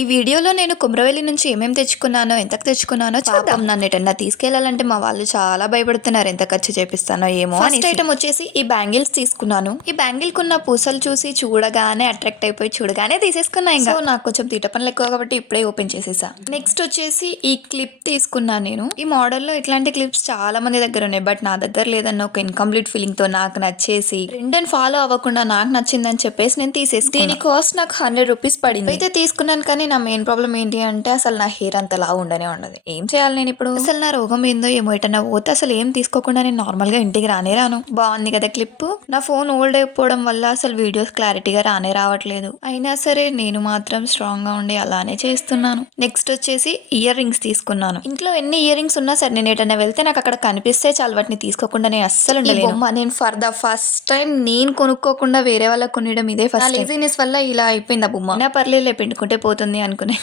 ఈ వీడియోలో నేను కుమ్రవెల్లి నుంచి ఏమేమి తెచ్చుకున్నానో, ఎంతకు తెచ్చుకున్నానో చూద్దాం. నన్ను ఎటన్నా తీసుకెళ్లాలంటే మా వాళ్ళు చాలా భయపడుతున్నారు. ఎంత ఖర్చు చేపిస్తానో ఏమో. ఫస్ట్ ఐటమ్ వచ్చేసి ఈ బ్యాంగిల్స్ తీసుకున్నాను. ఈ బ్యాంగిల్ కున్న పూసలు చూసి చూడగానే అట్రాక్ట్ అయిపోయి చూడగానే తీసేసుకున్నా. ఇంకా నాకు కొంచెం తీట పనులు ఎక్కువ కాబట్టి ఇప్పుడే ఓపెన్ చేసేసా. నెక్స్ట్ వచ్చేసి ఈ క్లిప్ తీసుకున్నాను నేను. ఈ మోడల్ లో ఇట్లాంటి క్లిప్స్ చాలా మంది దగ్గర ఉన్నాయి, బట్ నా దగ్గర లేదన్న ఒక ఇన్కంప్లీట్ ఫీలింగ్ తో నాకు నచ్చేసి ట్రెండ్ ఫాలో అవ్వకుండా నాకు నచ్చిందని చెప్పేసి నేను తీసేసి దీని కాస్ట్ నాకు 100 రూపీస్ పడింది. అయితే తీసుకున్నాను. కానీ నా మెయిన్ ప్రాబ్లం ఏంటి అంటే అసలు నా హెయిర్ అంత లా ఉండనే ఉండదు. ఏం చేయాలి నేను ఇప్పుడు? అసలు నా రోగం ఏందో ఏమో. ఎటన్నా పోతే అసలు ఏం తీసుకోకుండా నేను నార్మల్ గా ఇంటికి రాను. బాగుంది కదా క్లిప్. నా ఫోన్ ఓల్డ్ అయిపోవడం వల్ల అసలు వీడియోస్ క్లారిటీగా రావట్లేదు. అయినా సరే నేను మాత్రం స్ట్రాంగ్ గా ఉండి అలానే చేస్తున్నాను. నెక్స్ట్ వచ్చేసి ఇయర్ రింగ్స్ తీసుకున్నాను. ఇంట్లో ఎన్ని ఇయర్ రింగ్స్ ఉన్నా సరే నేను ఎటన్నా వెళ్తే నాకు అక్కడ కనిపిస్తే చాలు, వాటిని తీసుకోకుండా నేను అస్సలు ఉండలేను. నేను ఫర్ ద ఫస్ట్ టైం నేను కొనుక్కోకుండా వేరే వాళ్ళకి కొనడం ఇదే ఫస్ట్. లేజినెస్ వల్ల ఇలా అయిపోయింది ఆ బొమ్మ. నా పర్లేదు పిండుకుంటే పోతుంది అనుకునే